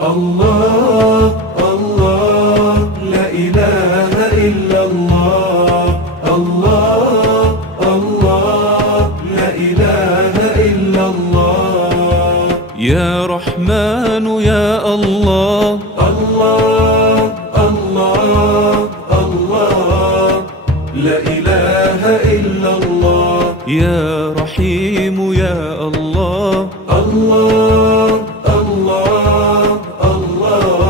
الله الله لا إله إلا الله. الله الله لا إله إلا الله. يا رحمن يا الله. الله الله الله لا إله إلا الله. يا رحيم يا الله. الله الله الله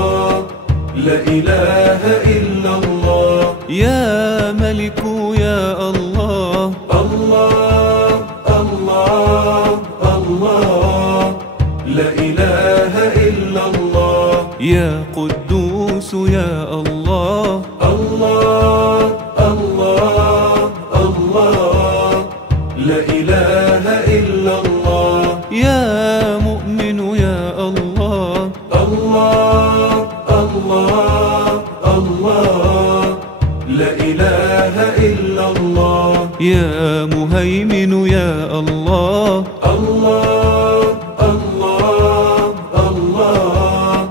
لا إله إلا الله. يا ملك يا الله. الله الله الله لا إله إلا الله. يا قدوس يا الله. الله الله الله لا إله إلا الله. يا مؤمن يا الله. الله الله الله لا إله إلا الله. يا مهيمن يا الله. الله الله الله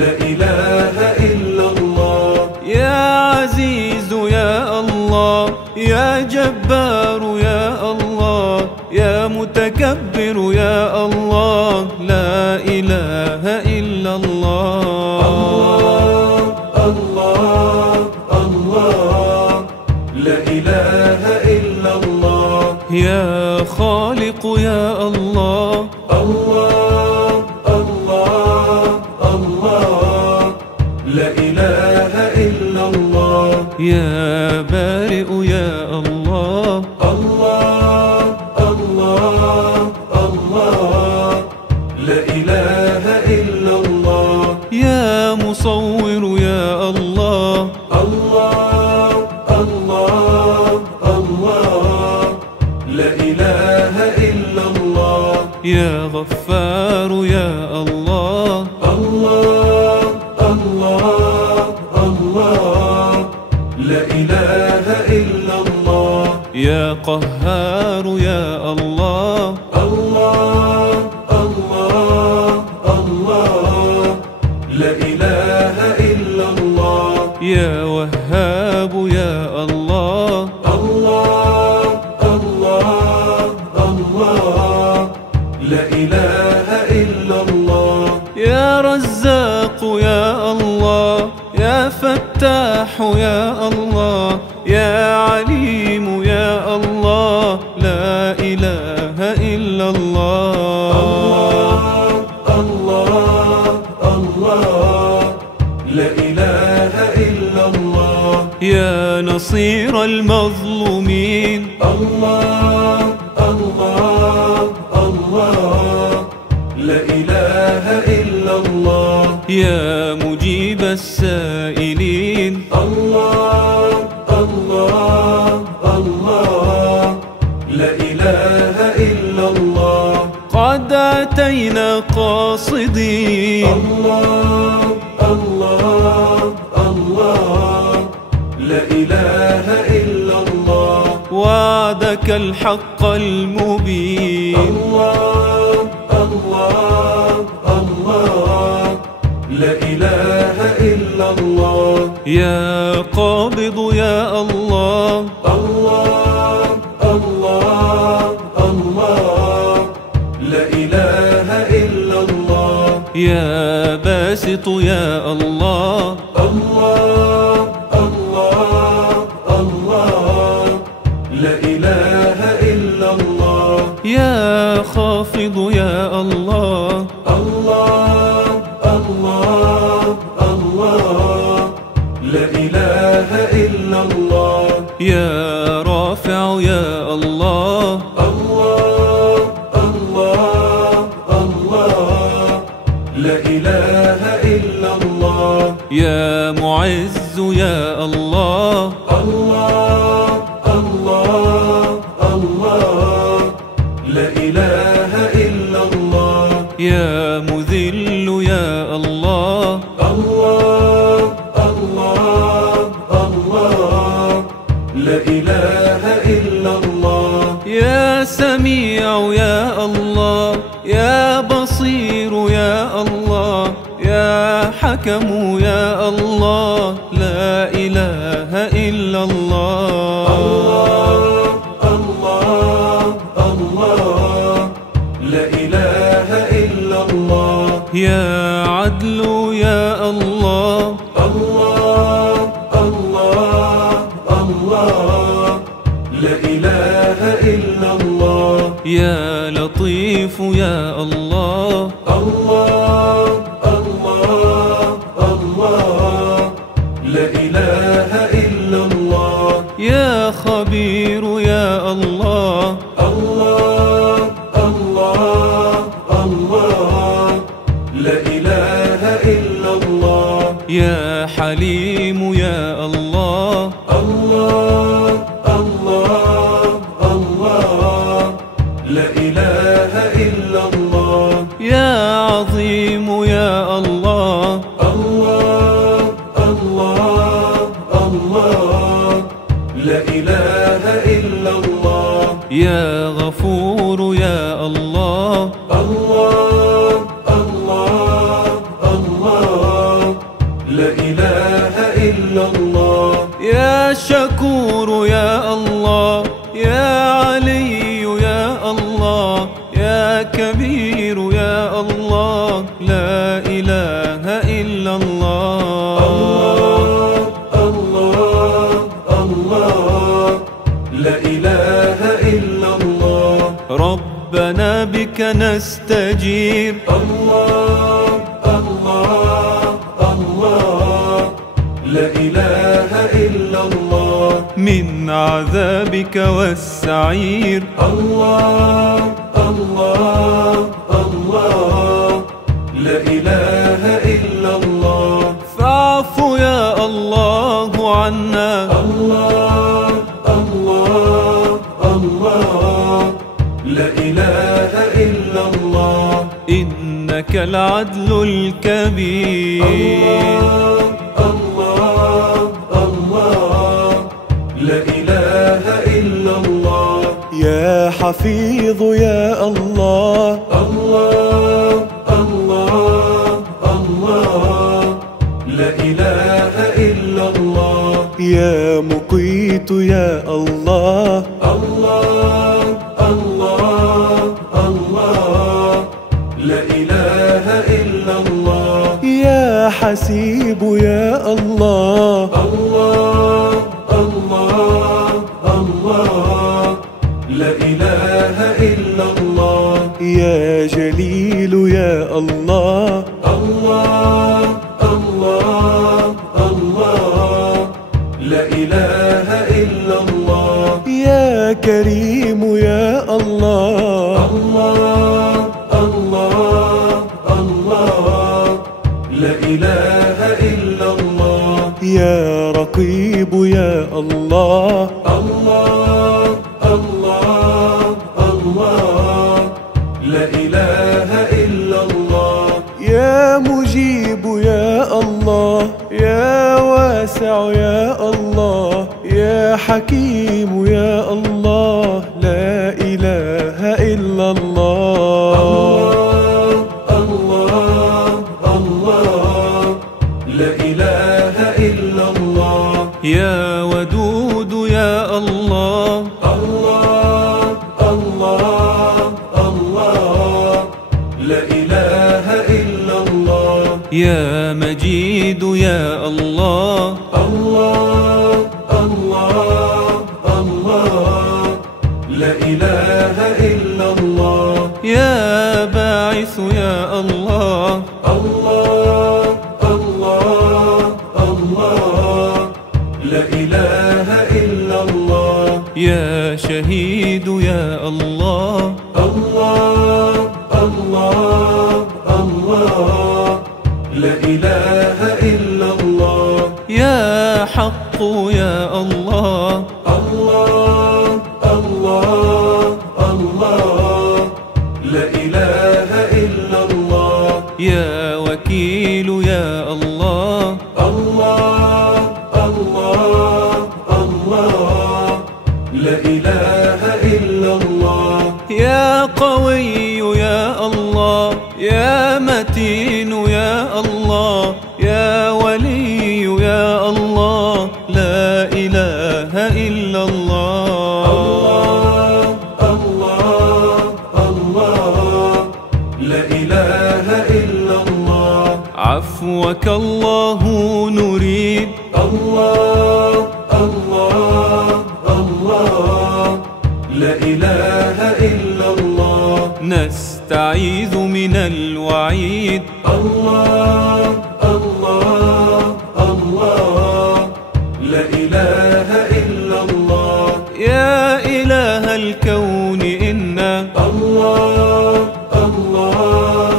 لا إله إلا الله. يا عزيز يا الله. يا جبار يا الله. يا متكبر يا الله. لا إله إلا الله. الله الله الله لا إله إلا الله. يا خالق يا الله. الله الله الله لا إله إلا الله. يا بارئ يا الله. الله الله الله لا إله إلا الله. يا مصور يا الله. الله الله الله لا إله إلا الله. يا غفار يا الله. الله الله الله لا إله إلا الله. يا قهار يا الله. الله الله الله لا إله إلا الله. يا وهاب يا الله. الله الله الله لا إله إلا الله. يا رزاق يا الله. يا فتاح يا الله. يا عليم يا الله. لا إله إلا الله. الله الله لا إله إلا الله. يا نصير المظلومين. الله الله الله لا إله إلا الله. يا مجيب السائلين. الله الله الله لا إله إلا الله. قد أتينا قاصدين. الله الله الله لا إله إلا الله. وعدك الحق المبين. الله الله الله لا إله إلا الله. يا قابض يا الله. الله الله الله لا إله إلا الله. يا باسط يا الله. الله الله الله لا إله إلا الله. يا خافض يا الله. الله الله الله لا إله إلا الله. يا رافع يا الله. الله الله الله لا إله إلا الله. يا معز يا الله. الله الله الله لا إله إلا الله. يا مذل يا الله. الله الله الله لا إله إلا الله. يا سميع يا الله. يا بصير يا الله. يا يا حكم يا الله، لا إله إلا الله. الله الله لا إله إلا الله. يا عدل يا الله. الله الله الله لا إله إلا الله. يا لطيف يا الله. الله الله الله لا إله إلا الله. يا خبير يا الله. الله الله الله لا إله إلا الله. يا حليم يا الله. الله الله الله لا إله إلا الله. يا عظيم يا الله. الله الله الله لا إله إلا الله. يا غفور يا الله. الله الله الله لا إله إلا الله. يا شكور يا الله. يا علي يا الله. يا كبير يا الله، لا إله إلا الله. الله الله لا إله إلا الله. ربنا بك نستجير. الله الله الله لا إله إلا الله. من عذابك والسعير. الله الله الله لا إله إلا الله. فاعف يا الله عنا. الله الله الله لا إله إلا الله. إنك العدل الكبير. الله الله لا إله إلا الله. يا حفيظ يا الله. الله الله الله لا إله إلا الله. يا مقيت يا الله. الله الله الله لا إله إلا الله. يا حسيب يا الله. الله الله الله لا إله إلا الله. يا جليل يا الله. الله الله الله لا إله إلا الله. يا كريم يا الله. الله الله الله لا إله إلا الله. يا رقيب يا الله. الله الله الله لا إله إلا الله. يا مجيب يا الله. يا واسع يا الله. يا حكيم يا الله، لا إله إلا الله. الله الله لا إله إلا الله. يا ودود يا الله. الله الله الله لا إله إلا الله. يا مجيد يا الله. الله الله الله لا إله إلا الله. يا باعث يا الله. الله الله الله لا إله إلا الله. يا شهيد يا الله. الله الله الله لا إله إلا الله. يا حق يا الله. الله الله الله لا إله إلا الله. يا وكيل يا الله. الله الله الله لا إله إلا الله. يا قوي يا الله. يا متين يا الله. عفوك الله نريد. الله الله الله لا إله إلا الله. نستعيذ من الوعيد. الله الله الله لا إله إلا الله. يا إله الكون إنا الله الله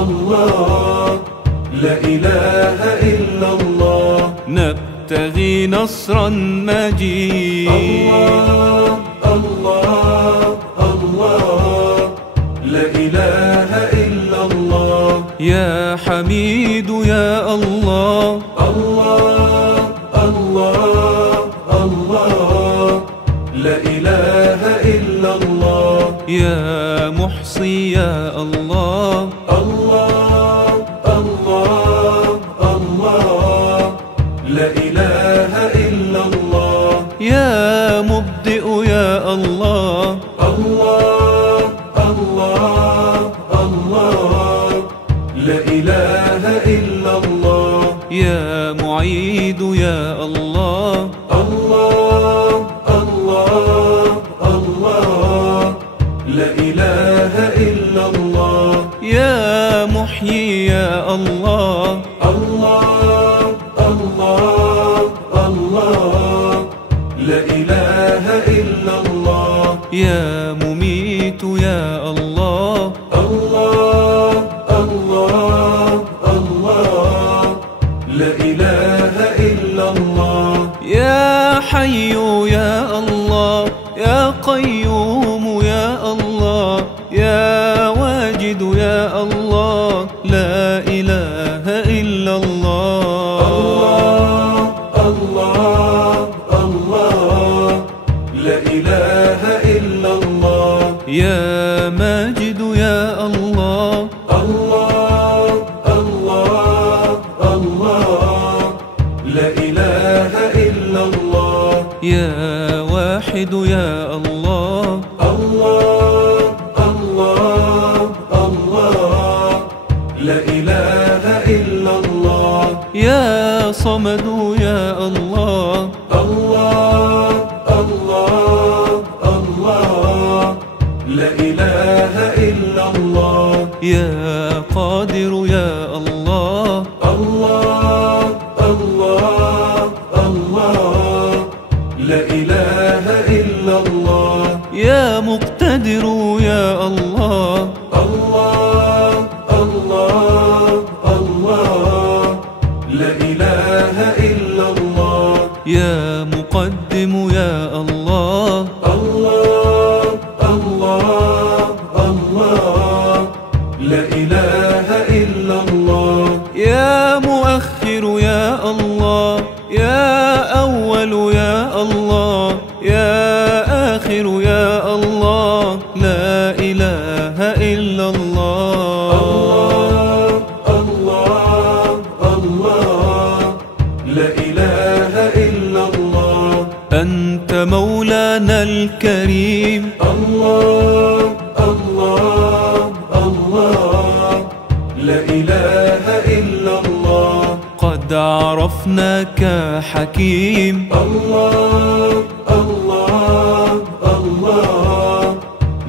الله لا إله إلا الله. نبتغي نصرا مجيد. الله الله الله لا إله إلا الله. يا حميد يا الله. الله الله الله لا إله إلا الله. يا محصي يا الله. الله الله الله لا إله إلا الله. يا مبدئ يا الله. الله الله الله لا إله إلا الله. يا معيد يا الله. الله الله الله لا إله إلا الله. يا محيي يا الله. الله الله الله لا إله إلا الله. يا مميت يا الله. الله الله الله لا إله إلا الله. يا حي يا الله. يا قيوم يا الله. يا واجد يا الله. لا إله إلا الله. الله الله لا إله إلا الله. يا ماجد يا الله. الله الله الله لا إله إلا الله. يا واحد يا الله. الله الله الله لا إله إلا الله. يا صمد يا الله. الله الله الله لا إله إلا الله. يا قادر يا الله. الله الله الله لا إله إلا الله. يا مقتدر يا الله. الله الله الله لا إله إلا الله. يا مقدم يا الله. الله الله الله لا إله إلا الله. يا مؤخر يا الله. يا أول يا الله. يا آخر يا الله. لا إله إلا الله. الله الله لا إله إلا الله. أنت مولانا الكريم. الله الله الله لا إله إلا الله. قد عرفناك حكيم. الله الله الله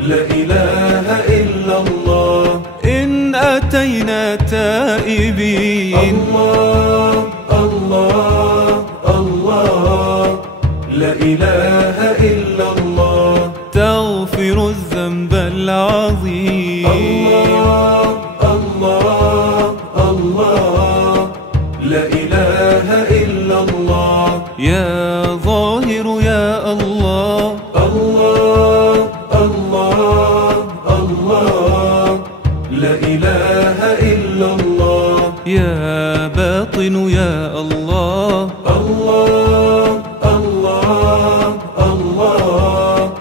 لا إله إلا الله. إن أتينا تائبين. الله الله الله لا إله إلا الله. تغفر الذنب العظيم. الله الله الله لا إله إلا الله. يا ظاهر يا الله. الله الله الله لا إله إلا الله. يا باطن يا الله. الله الله الله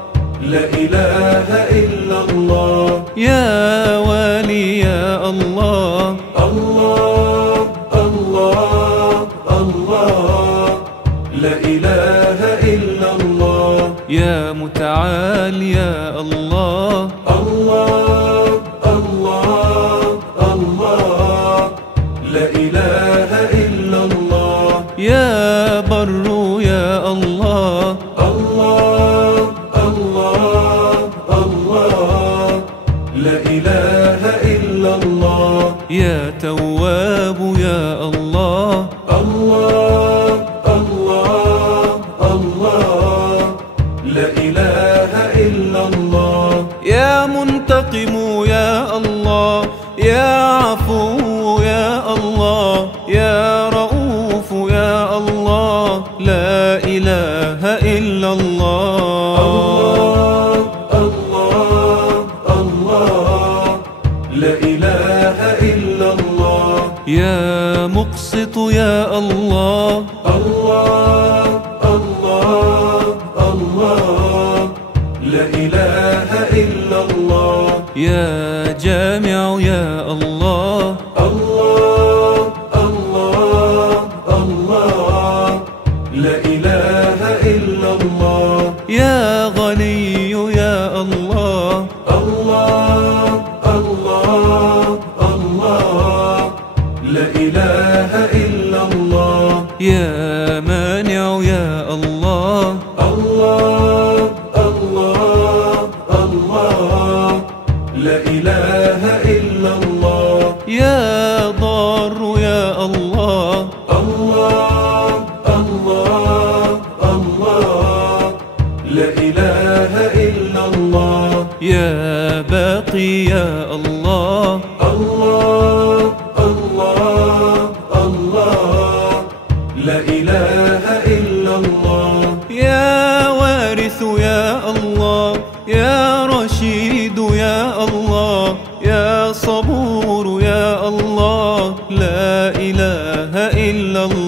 لا إله إلا الله. يا والي يا الله. الله الله الله لا إله إلا الله. يا متعال يا الله. الله الله الله لا إله إلا الله. يا بر يا الله، الله الله الله، لا إله إلا الله. يا تواب يا الله، الله الله الله، لا إله إلا الله. يا منتقم يا الله، يا عفو يا الله، يا رؤوف يا الله، لا إله إلا الله. الله الله الله، لا إله إلا الله. يا مقسط يا الله، الله الله الله، لا إله إلا الله. يا جامع يا الله، الله الله الله، لا إله إلا الله. يا غني يا الله، الله الله الله، لا إله إلا الله. يا مانع يا الله، الله الله الله، لا إله إلا الله. يا ضار يا الله، الله الله الله، لا إله إلا الله. يا باقي يا الله، الله الله الله، لا إله إلا الله. يا وارث يا الله، يا رشيد يا الله، يا صبور يا الله، لا إله إلا الله.